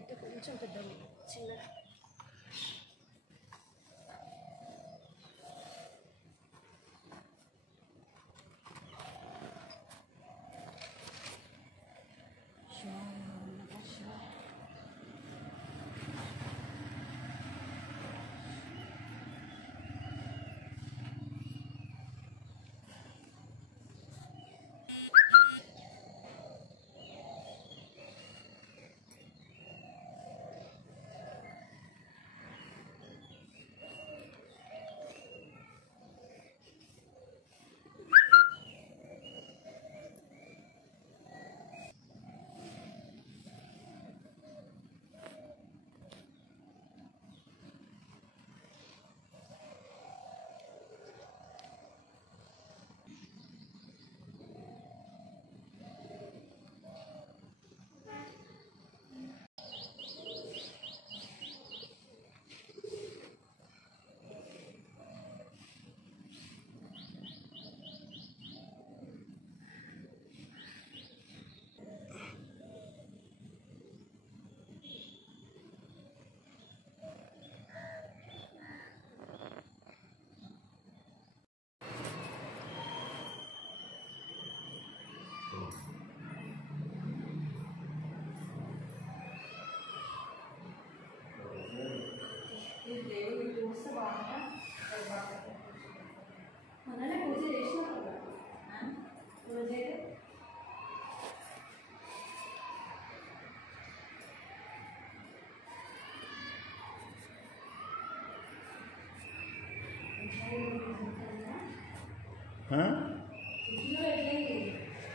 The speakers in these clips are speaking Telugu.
లైట్ కొంచెం పెద్దది చిన్న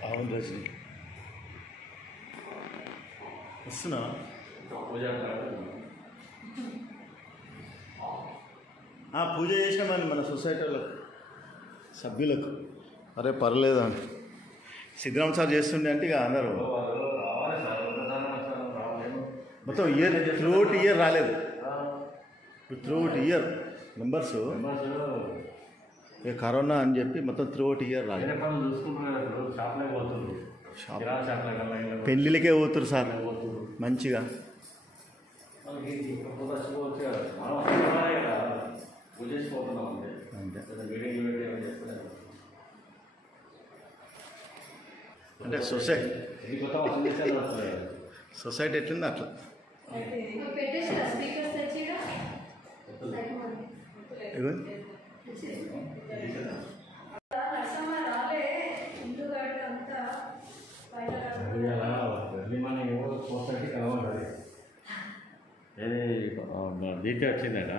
అవును రజని వస్తున్నా పూజ చేసినామని మన సొసైటీలో సభ్యులకు అరే పర్లేదు అని సిద్ధరామ్ సార్ చేస్తుండే అంటే ఇక అందరూ మొత్తం ఇయర్ త్రూఅవుట్ ఇయర్ రాలేదు త్రూఅవుట్ ఇయర్ మెంబర్స్ ఇక కరోనా అని చెప్పి మొత్తం త్రూఅవుట్ ఇయర్ రాలేదు పెళ్ళిళ్ళకే పోతురు సార్ మంచిగా అంటే సొసైటీ ఎట్లుంది అట్లా దీత్య వచ్చిందట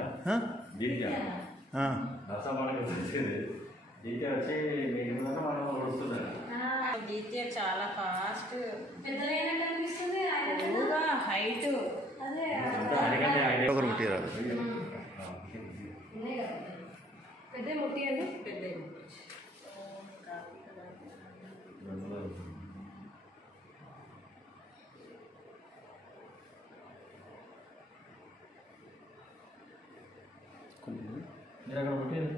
దీత్య రసమానికి వచ్చింది దీత్య వచ్చి మనం వస్తున్నాడు దీత్య చాలా ఫాస్ట్ హైట్ ఒకరు ముట్టిరాడు పెద్ద ముట్టి అండి పెద్ద మీరు అక్కడ ముట్టారు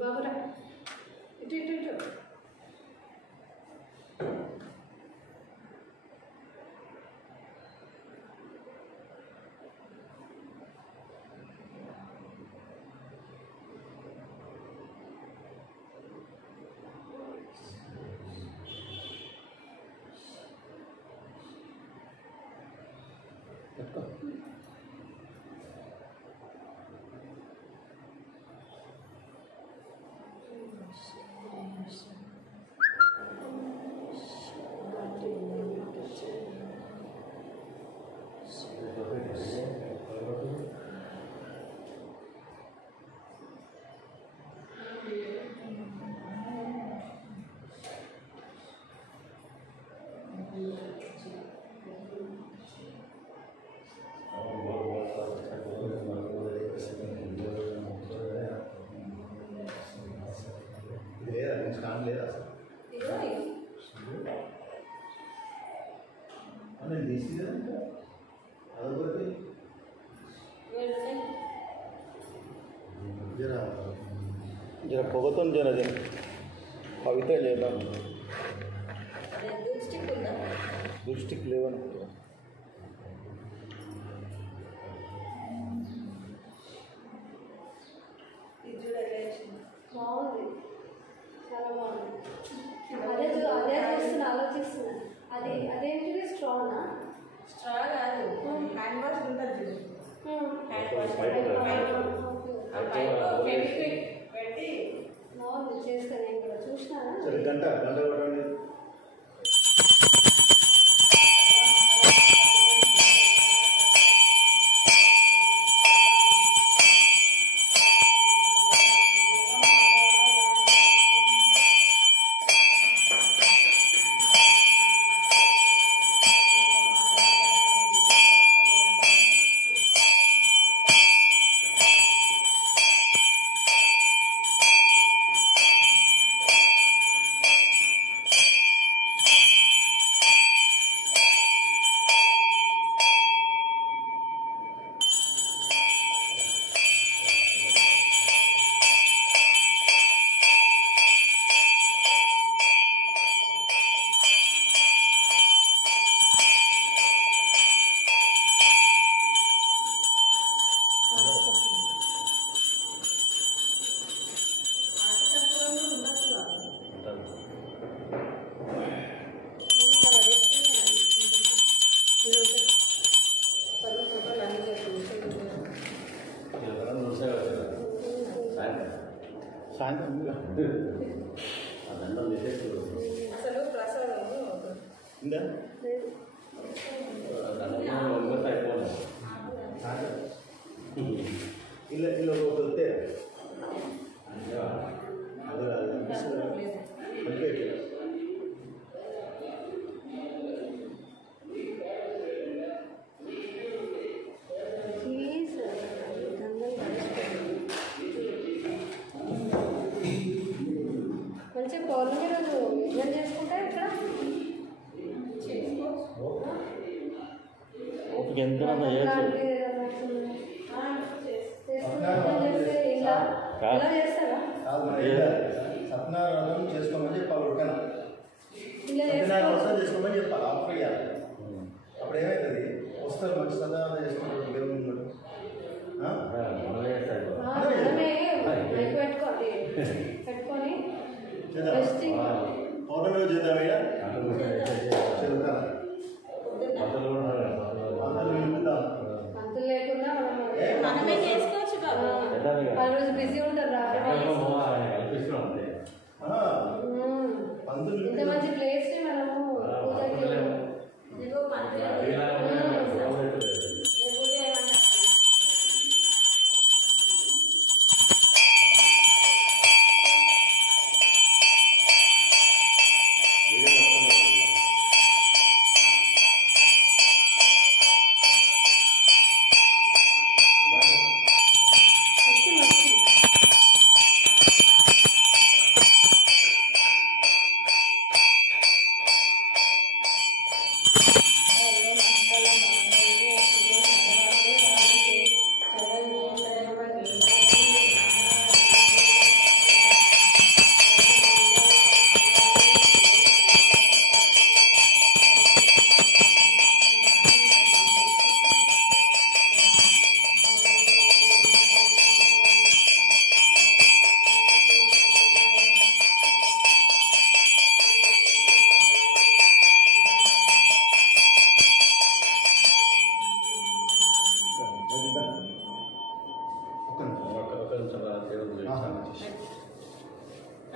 బాబురా ఇటు ఇటు ఇటు కానలేదు అసలు ఇదిగో నేను తీసి అదొకటి జర జర పొగతో జర పవిత్ర చేద్దాం. లిప్స్టిక్ ఉందా? లిప్స్టిక్ లేవని బాగుంది, చాలా బాగుంది. అదే చూస్తున్నా, ఆలోచిస్తున్నా. అదేంటిది స్ట్రానా? స్ట్రా కాదు, హ్యాండ్ వాష్ ఉంటుంది చూడు. హ్యాండ్ వాష్ ఫెవిక్విక్ పెట్టి బాగుంది, చేస్తాను. నేను కూడా చూసినానా? సరే గంట కొట్టండి. సాయంత్రం అదంతా తీసేసి అసలు ప్రసాదం ఉందా? ఇలా ఇలా వస్తే మంచిగా పౌర్ణమి రోజు యజ్ఞం చేసుకుంటే ఇక్కడ ఓపిక ఎంత చేయొచ్చు. ఎలా చేస్తారా? సత్యనారాయణ చేసుకోమని చెప్పాలి. ఉడకనా ఇలా సత్యనారాయణ వస్తే చేసుకోమని చెప్పాలి. ఆఫర్ ఇవ్వాలి. అప్పుడు ఏమవుతుంది, వస్తారు మంచి సత్యనారాయణ చేసుకుంటారు దేవుని ముందు. మనమే మైక్ పెట్టుకొని వెస్టింగ్ పౌర్ణమి రోజు చేద్దామయ్యా. చదువుతారా? అంతులు లేకుండా మనమే చేసుకోవచ్చు కదా. ఆ రోజు బిజీ ఉంటారు ఇంత మంచి ప్లేస్ మనము పూజకి ఇదిగో పంతులు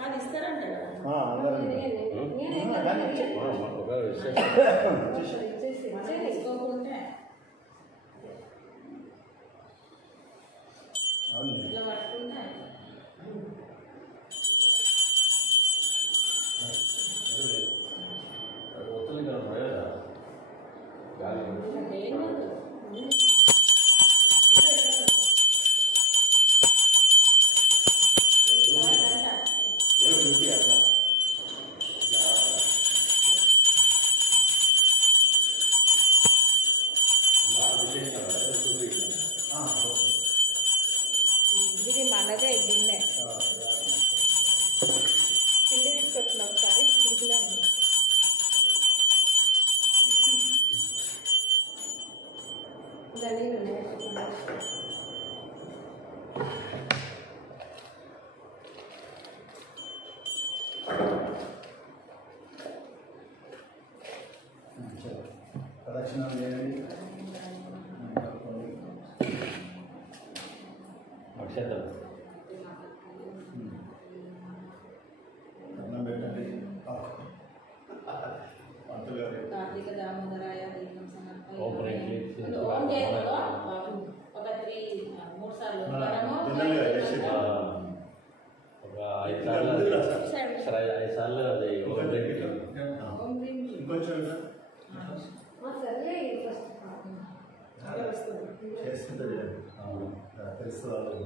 అది ఇస్తారంట కదా. తీసుకోకుంటే ఇట్లా పట్టుకుంటే ఏం ప్రదక్షిణాలు చేయండి. అక్షంతలు అన్నం పెట్టండి. పంతులు గారు కార్తీక దామోదరాయ దీపం సమర్పయామి. ఓం ప్రేక్షిత్ ఓం చేసుకో. ఒక 3 సార్లు మనము జనరల్గా చేసి ఒక 5 సార్లు సరే 5 సార్లు అది ఓం ప్రేక్షిత్ ఓం హ్రీం క్లీం. ఇంకొంచెం సరే చేస్తుంటే తెలుస్తుంది వాళ్ళు.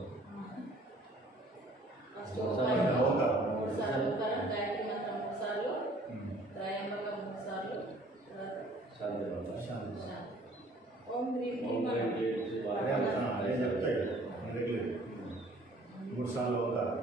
ఫస్ట్ ఓంకారం. 3 సార్లు ఓంకారం, గాయత్రి మంత్రం 3 సార్లు, త్రయంబకం 3 సార్లు, తర్వాత శాంతి శాంతి. శాంతి. ఓం హ్రీం ఓం క్లీం మనం ప్రేక్షిత్ అదే చెప్తాయి కదా రెగ్యులర్ 3 సార్లు ఓంకారం.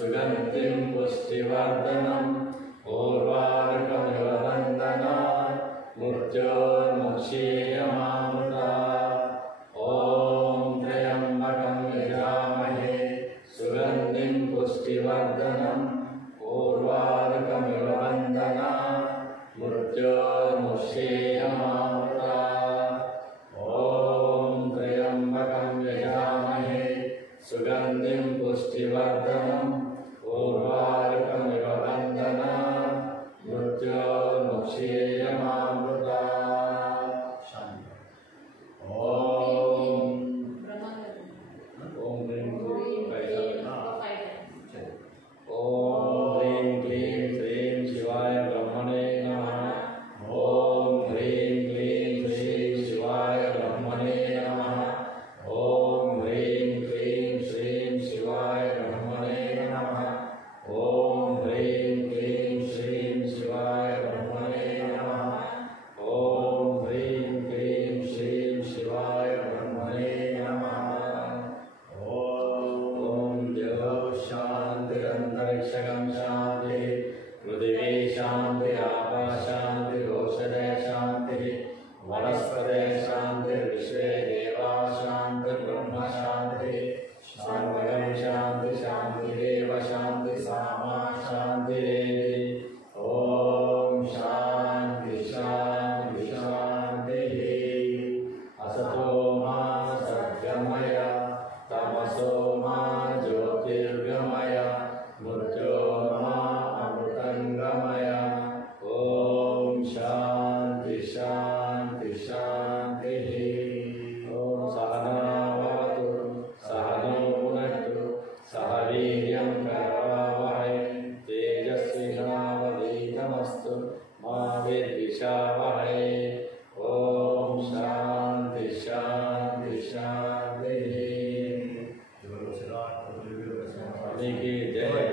सुगन्धिं पुष्टिवर्धनं पूर्वार्कमिव वन्दनात् मृत्योर्मुक्षीयमामृता। ॐ त्र्यम्बकं यजामहे सुगन्धिं पुष्टिवर्धनं पूर्वार्कमिव वन्दनात् मृत्योर्मुक्षीयमामृता। ॐ त्र्यम्बकं यजामहे सुगन्धिं पुष्टिवर्धनं पूर्वार्कमिव वन्दनात् मृत्योर्मुक्षीयमामृता। ओम ह्रीं क्लीं श्रीं शिवाय ब्रह्मणे नमः। ओम ह्रीं क्लीं श्रीं शिवाय ब्रह्मणे नमः। ओम ह्रीं क्लीं श्रीं शिवाय ब्रह्मणे नमः। ओम ह्रीं क्लीं श्रीं शिवाय ब्रह्मणे नमः। ओम ह्रीं क्लीं श्रीं शिवाय ब्रह्मणे नमः। ओम देवो शान्तिरन्तरिक्षं शान्तिः पृथिवी शान्तिः आपः शान्तिः ओषधयः शान्तिः वनस्पतयः शान्तिर्विश्वे देवाः शान्तिर्ब्रह्म शान्तिः शान्तिः शान्ति शान्तिरेव शान्ति सामा शान्तिरेधि। ॐ शान्ति शान्ति शान्तिः। असतो मा सद्गमय तमसो मा ज्योतिर्गमय मृत्योर्मा अमृतङ्गमय। ॐ शान्ति शान्ति शान्तिः। ॐ सहनावतु सहनौ भुनक्तु सह वीर्यं करवावहै तेजस्विनावधीतमस्तु मा विद्विषावहै। ॐ शान्ति शान्ति शान्तिः। की जय,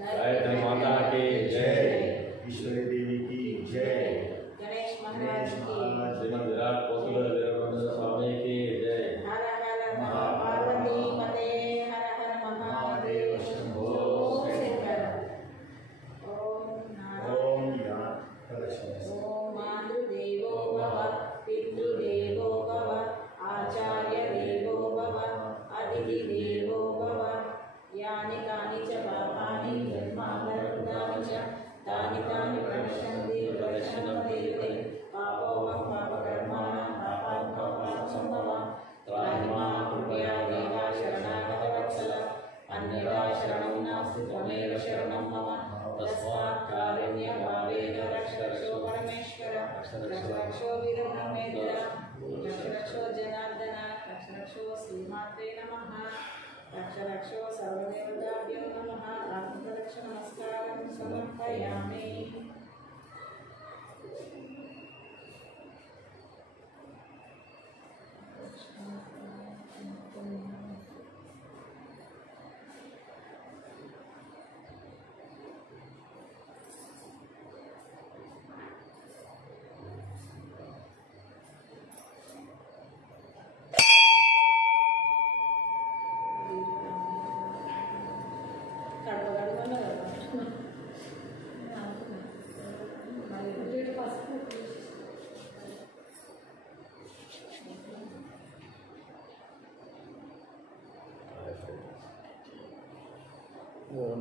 गायत्री माता की जय, ईश्वरी देवी की जय, गणेश महाराज की श्रीमद विराट कोसुल वीरभद्र स्वामी की जय। हर हर पार्वती पते हर हर महादेव शंभो शंकर। ओम ओम नारायण या ओम मातृदेवो भव पितृदेवो भव आचार्य देवो भव अतिथि देवो भव यानि कानि च पापानि जन्मान्तरकृतानि च तानि तानि प्रणश्यन्ति प्रदर्शनमदेवते पापोऽहं पापकर्माणां पापात्मकं पापसम्भवं त्राहि मां कृपया देवा शरणागतवत्सल अन्यथा शरणं नास्ति त्वमेव शरणं मम तस्मात् कारुण्यभावेन रक्ष रक्षो परमेश्वर रक्ष रक्षो वीरब्रह्मेन्द्र रक्ष रक्षो जनार्दन रक्ष रक्षो श्रीमात्रे नमः रक्ष रक्षो सर्वदेवताभ्यो नमः आत्मरक्ष नमस्कारं समर्पयामि।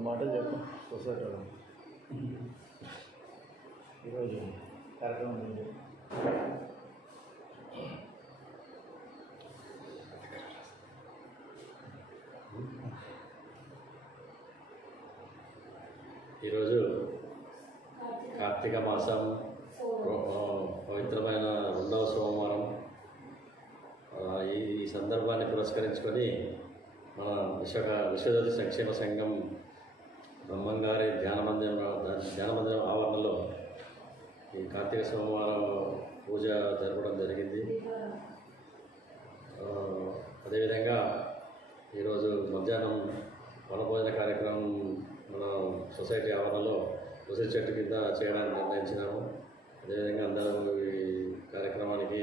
మాటలు చెప్పు సొసైటీ ఈరోజు కార్యక్రమం ఉంది. ఈరోజు కార్తీక మాసం పవిత్రమైన 2వ సోమవారం. ఈ సందర్భాన్ని పురస్కరించుకొని మన విశ్వజ్యోతి సంక్షేమ సంఘం బ్రహ్మంగారి ధ్యాన మందిరం ఆవరణలో ఈ కార్తీక సోమవారం పూజ జరపడం జరిగింది. అదేవిధంగా ఈరోజు మధ్యాహ్నం వనభోజన కార్యక్రమం మన సొసైటీ ఆవరణలో ఉసిరి చెట్టు కింద చేయడానికి నిర్ణయించినాము. అదేవిధంగా అందరూ ఈ కార్యక్రమానికి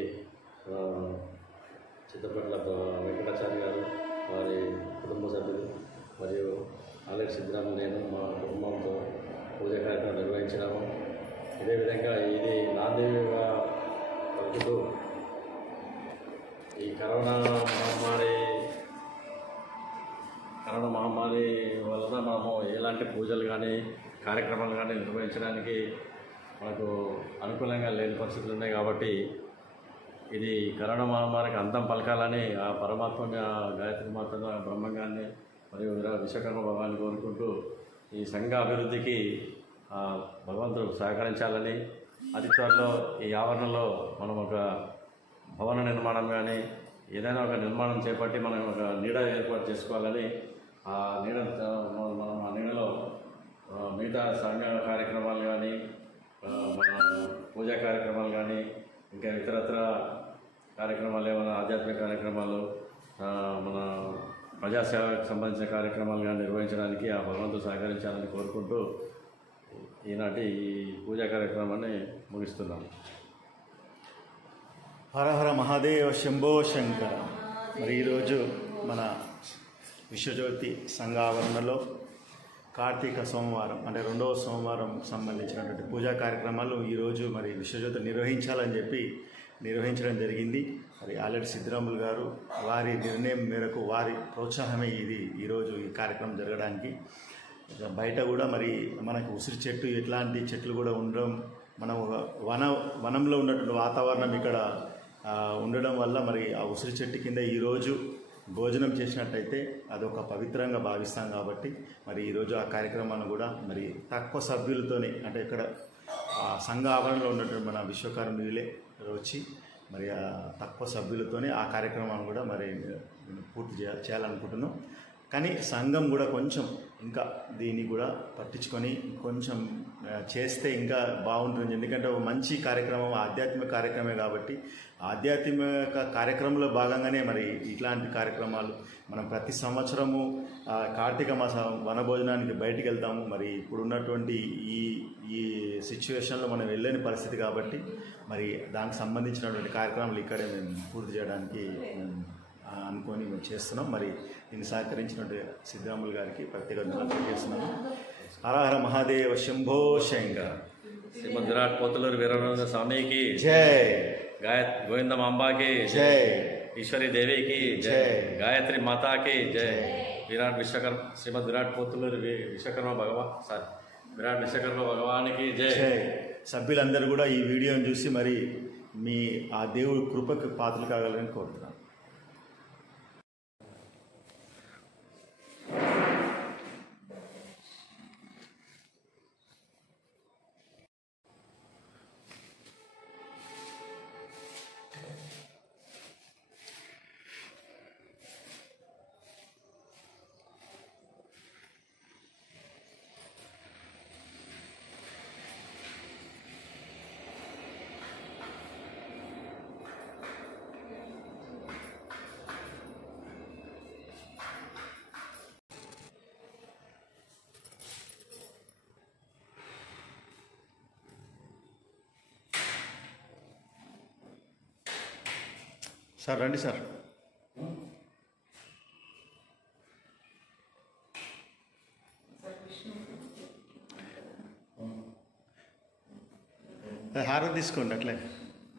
చిత్తపట్ల వెంకటాచార్య గారు, వారి కుటుంబ సభ్యులు మరియు ఆలయ సిద్ధరాము, నేను మా కుటుంబంతో పూజ కార్యక్రమం నిర్వహించినాము. ఇదే విధంగా ఇది నాందేవిగా పలుకుతూ ఈ కరోనా మహమ్మారి వలన మనము ఎలాంటి పూజలు కానీ కార్యక్రమాలు కానీ నిర్వహించడానికి మనకు అనుకూలంగా లేని పరిస్థితులు ఉన్నాయి. కాబట్టి ఇది కరోనా మహమ్మారికి అంతం పలకాలని ఆ పరమాత్మని, ఆ గాయత్రి మాతను, బ్రహ్మంగాన్ని మరియు విశ్వకర్మ భగవాన్ని కోరుకుంటూ ఈ సంఘ అభివృద్ధికి భగవంతుడు సహకరించాలని, అతి త్వరలో ఈ ఆవరణలో మనం ఒక భవన నిర్మాణం కానీ ఏదైనా ఒక నిర్మాణం చేపట్టి మనం ఒక నీడ ఏర్పాటు చేసుకోవాలని, ఆ నీడలో మిగతా సంఘ కార్యక్రమాలు కానీ మన పూజా కార్యక్రమాలు కానీ ఇంకా ఇతరత్ర కార్యక్రమాలు ఏమైనా ఆధ్యాత్మిక కార్యక్రమాలు మన ప్రజాసేవకు సంబంధించిన కార్యక్రమాలు కానీ నిర్వహించడానికి ఆ భగవంతుడు సహకరించాలని కోరుకుంటూ ఈనాటి ఈ పూజా కార్యక్రమాన్ని ముగిస్తున్నాం. హర హర మహాదేవ శంభో శంకర. మరి ఈరోజు మన విశ్వజ్యోతి సంఘ ఆవరణలో కార్తీక సోమవారం అంటే 2వ సోమవారం సంబంధించినటువంటి పూజా కార్యక్రమాలు ఈరోజు మరి విశ్వజ్యోతి నిర్వహించడం జరిగింది. మరి ఆల్రెడీ సిద్ధరాములు గారు వారి నిర్ణయం మేరకు, వారి ప్రోత్సాహమే ఈరోజు ఈ కార్యక్రమం జరగడానికి. బయట కూడా మరి మనకు ఉసిరి చెట్టు, ఇట్లాంటి చెట్లు కూడా ఉండడం, మనం వనంలో ఉన్నటువంటి వాతావరణం ఇక్కడ ఉండడం వల్ల మరి ఆ ఉసిరి చెట్టు కింద ఈరోజు భోజనం చేసినట్టయితే అదొక పవిత్రంగా భావిస్తాం. కాబట్టి మరి ఈరోజు ఆ కార్యక్రమాన్ని కూడా మరి తక్కువ సభ్యులతోనే, అంటే ఇక్కడ సంఘ ఆవరణలో ఉన్నటువంటి మన విశ్వకర్మీయులే వచ్చి మరి తక్కువ సభ్యులతోనే ఆ కార్యక్రమాన్ని కూడా మరి పూర్తి చేయాలనుకుంటున్నాం. కానీ సంఘం కూడా కొంచెం ఇంకా దీన్ని కూడా పట్టించుకొని కొంచెం చేస్తే ఇంకా బాగుంటుంది. ఎందుకంటే ఒక మంచి కార్యక్రమం, ఆధ్యాత్మిక కార్యక్రమే కాబట్టి ఆధ్యాత్మిక కార్యక్రమంలో భాగంగానే మరి ఇట్లాంటి కార్యక్రమాలు మనం ప్రతి సంవత్సరము కార్తీక మాస వనభోజనానికి బయటికి వెళ్తాము. మరి ఇప్పుడున్నటువంటి ఈ సిచ్యువేషన్లో మనం వెళ్ళలేని పరిస్థితి కాబట్టి మరి దానికి సంబంధించినటువంటి కార్యక్రమాలు ఇక్కడే మేము పూర్తి చేయడానికి అనుకొని మేము చేస్తున్నాం. మరి దీన్ని సహకరించినటువంటి సిద్ధరాములు గారికి ప్రత్యేక ధన్యవాదాలు చేస్తున్నాను. హర హర మహాదేవ శంభో శంకర. శ్రీమద్ విరాట్ పోతులూరు వీరబ్రహ్మేంద్ర స్వామికి జై. గోవిందమాంబాకి జై. ఈశ్వరి దేవికి జై. గాయత్రి మాతాకి జై. శ్రీమద్ విరాట్ పోతులూరు విరాట్ విశ్వకర్మ భగవానికి జై. సభ్యులందరూ కూడా ఈ వీడియోని చూసి మరి మీ ఆ దేవుడి కృపకు పాత్రలు కాగలని కోరుతున్నాను. సార్ రండి సార్. హారతి తీసుకోండి. అట్లే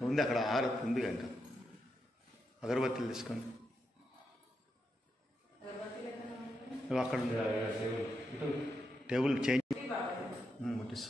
ఉంది అక్కడ హారతి ఉంది కనుక అగరబత్తులు తీసుకోండి. అక్కడ టేబుల్ చేంజ్ ముట్టిస్తా.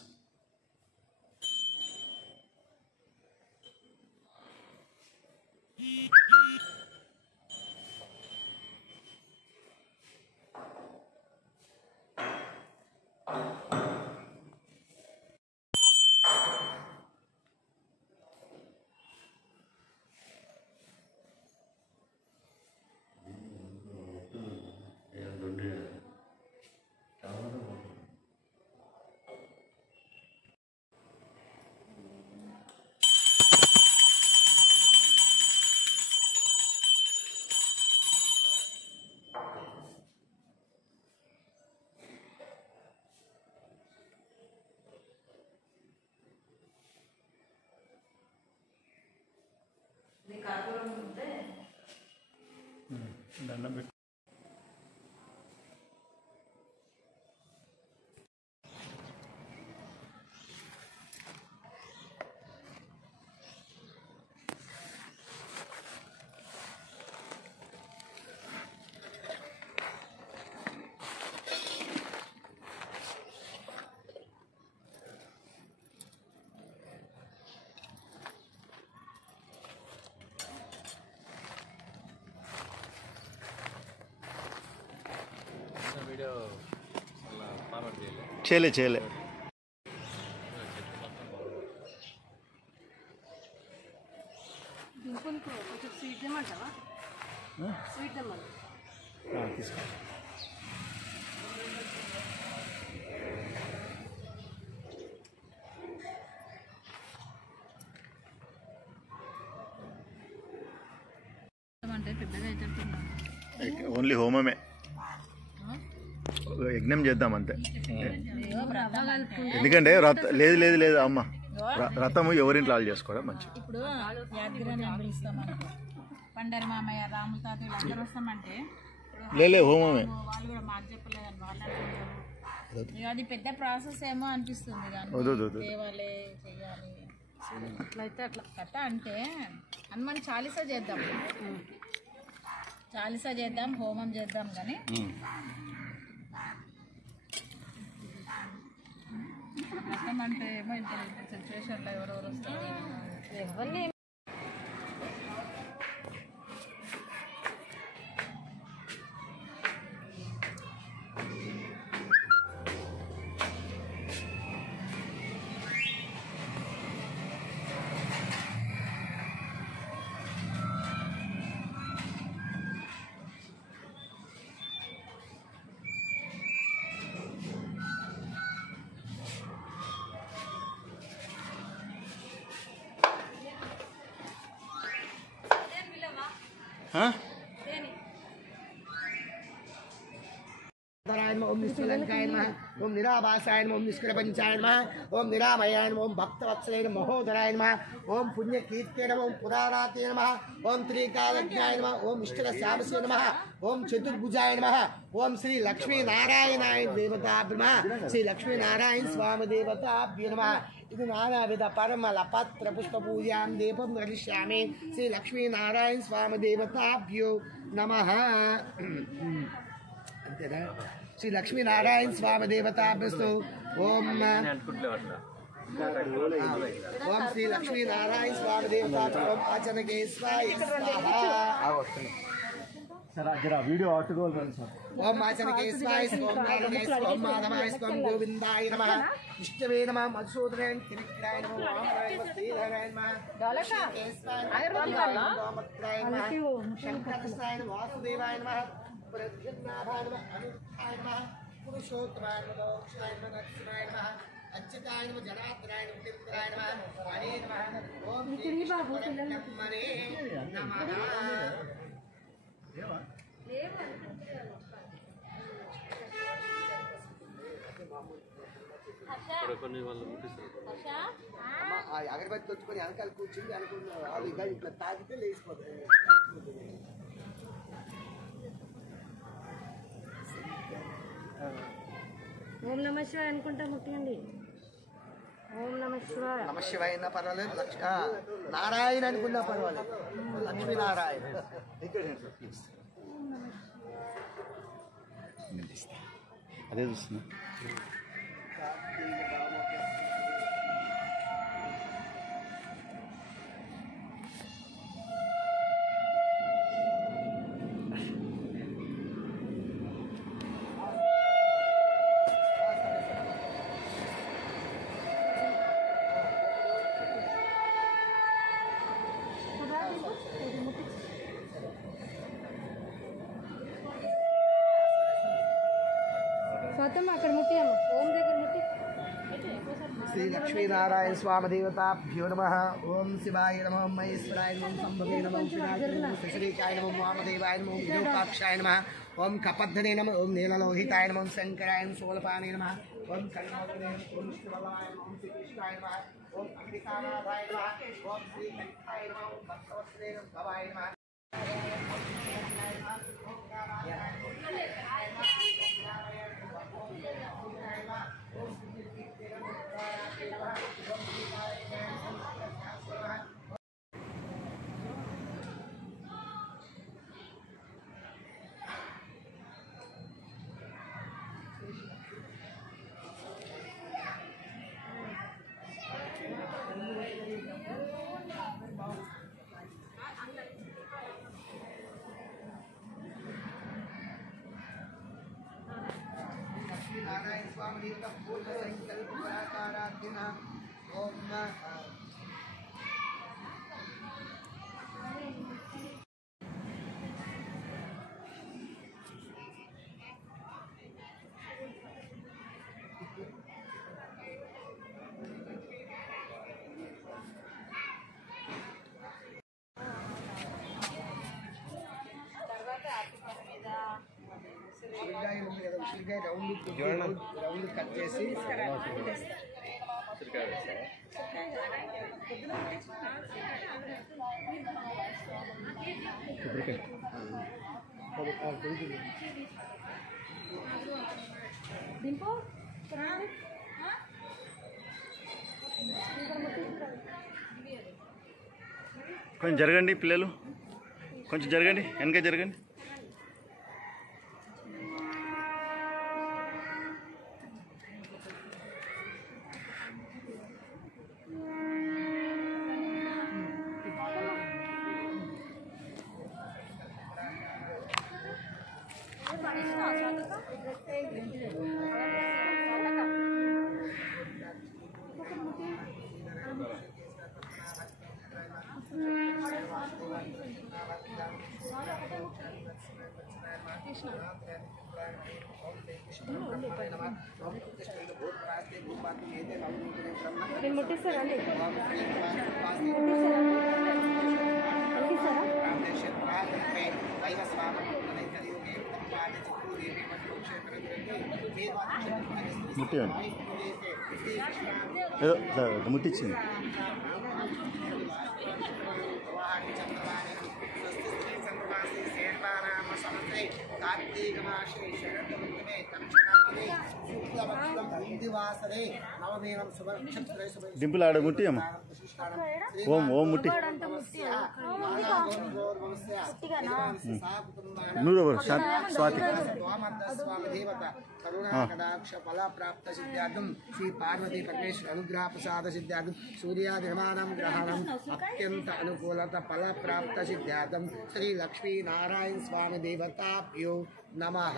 దండం పెట్టి చేయలే కొంచెం స్వీట్ తెమ్మంటావా? స్వీట్ తెమ్మంటా తీసుకో. ఓన్లీ హోమమే, యజ్ఞం చేద్దాం అంతే. ఎందుకంటే లేదు అమ్మ, రథము ఎవరింట్లో వాళ్ళు చేసుకోవడం మంచిది. ఇప్పుడు యాదగిరిని పిలుస్తామనుకో, పండరి మామయ్య, రాముల తాతయ్య అందరూ వస్తామంటే లే హోమమే. వాళ్ళు కూడా మాకు చెప్పలేదని వాళ్ళు అనుకుంటారు. అది పెద్ద ప్రాసెస్ ఏమో అనిపిస్తుంది. కానీ దేవాలే చెయ్యాలి అట్లయితే అట్లా అంటే హనుమాన్ చాలీసా చేద్దాం, హోమం చేద్దాం. కానీ రథం అంటే ఏమో ఇంత సిచ్యువేషన్లో ఎవరెవరు వస్తారు ఎవరిని ओम निष्कलंकाय नमः, ओम निराभासाय नमः, ओम निष्कलपंचाय नमः, ओम निरामयाय नमः, ओम भक्तवत्सलाय नमः, महोदराय नमः, ओम पुण्यकीर्ते नमः, ओम पुराणाते नमः, ओम त्रिकालज्ञाय नमः, ओम इष्टकशामसे नमः, ओम चतुर्भुजाय नमः, ओम श्री लक्ष्मी नारायणाय देवताभ्यो नमः, श्री लक्ष्मी नारायण स्वामी देवताभ्यो नमः। ఇది నానావిధ పరిమళ పత్ర పుష్ప పూజాం దీపం కరిష్యామి శ్రీ లక్ష్మీ నారాయణ స్వామి దేవతాభ్యో నమః అంతేనా శ్రీ లక్ష్మీ నారాయణ స్వామి దేవతాభ్యస్తు ఓం ఓం శ్రీ లక్ష్మీ నారాయణ స్వామి దేవతాభ్యో ఓం ఆచనకేశ్వరాయ స్వాహా వీడియో ఆటుకోవాలి సార్ ओम आचनकेश्वराय ओम नारायणाय ओम माधवाय ओम गोविंदाय नमः विष्णवे नमः मधुसूदनाय त्रिविक्रमाय नमः वामनाय नमः श्रीधराय नमः केशवाय नमः शंकरकृष्णाय नमः वासुदेवाय नमः प्रद्युम्नाभाय नमः अनिरुद्धाय नमः पुरुषोत्तमाय नमः मोक्षाय नमः नरसिंहाय नमः अच्युताय नमः जनार्दनाय नमः तीर्थराय नमः हरे नमः ओम श्रीकृष्णाय नमः అగరబత్తి వచ్చుకొని వెనకాల కూర్చుంది అనుకున్నారు అవి ఇట్లా తాగితే లేచిపోతాయి ఓం నమ శివాయ అనుకుంటా ముట్టియండి ఓం నమ శివాయ నమ శివాయ అయినా పర్వాలేదు నారాయణ అనుకున్నా పర్వాలేదు లక్ష్మీ నారాయణ అదే చూస్తున్నా స్వాతమ్మ అక్కడ ముట్టియమ్మ ఓం దగ్గర ముట్టి श्री लक्ष्मी नारायण स्वामी देवताभ्यो नमः ओम शिवाय नमः ओम महेश्वराय नमः संभवे नमः ओम श्रीकाय नमः वामदेवाय नमः ओम विरूपाक्षाय नमः ओम कपद्धने नमः ओम नीललोहिताय नमः ओम शंकराय नमः शूलपाणे नमः ओम कन्नोदने नमः ओम शिवलाय नमः ओम श्रीकृष्णाय नमः ओम अमृतानाथाय नमः ओम श्रीकंठाय नमः ओम भक्तवत्सले नमः भवाय नमः नारायण स्वामी देवता पूर्ण संकल्प पराकाराध्यना ओम రౌండ్ కట్ చేసి దింపు కొంచెం జరగండి పిల్లలు కొంచెం జరగండి వెనక జరగండి నేను ముట్టిస్తారా అండి ఓం ముట్టిస్తారా महाकल्पे दैवस्वामकल्पनैतयोगे उत्तमपादे चतुर्देवी ఏదో ముట్టించింది డింపుల్ ఆడ ముట్టి అమ్మ ఓం ఓం ముట్టి నూరు స్వాతి కరుణాకటాక్ష ఫల ప్రాప్త సిద్ధ్యార్థం శ్రీ పార్వతీ పరమేశ్వర అనుగ్రహ ప్రసాద సిద్ధ్యార్థం సూర్యాది నిర్మాణం గ్రహణం అత్యంత అనుకూలత ఫల ప్రాప్త సిద్ధ్యార్థం శ్రీ లక్ష్మీ నారాయణ స్వామి దేవతాభ్యో నమః.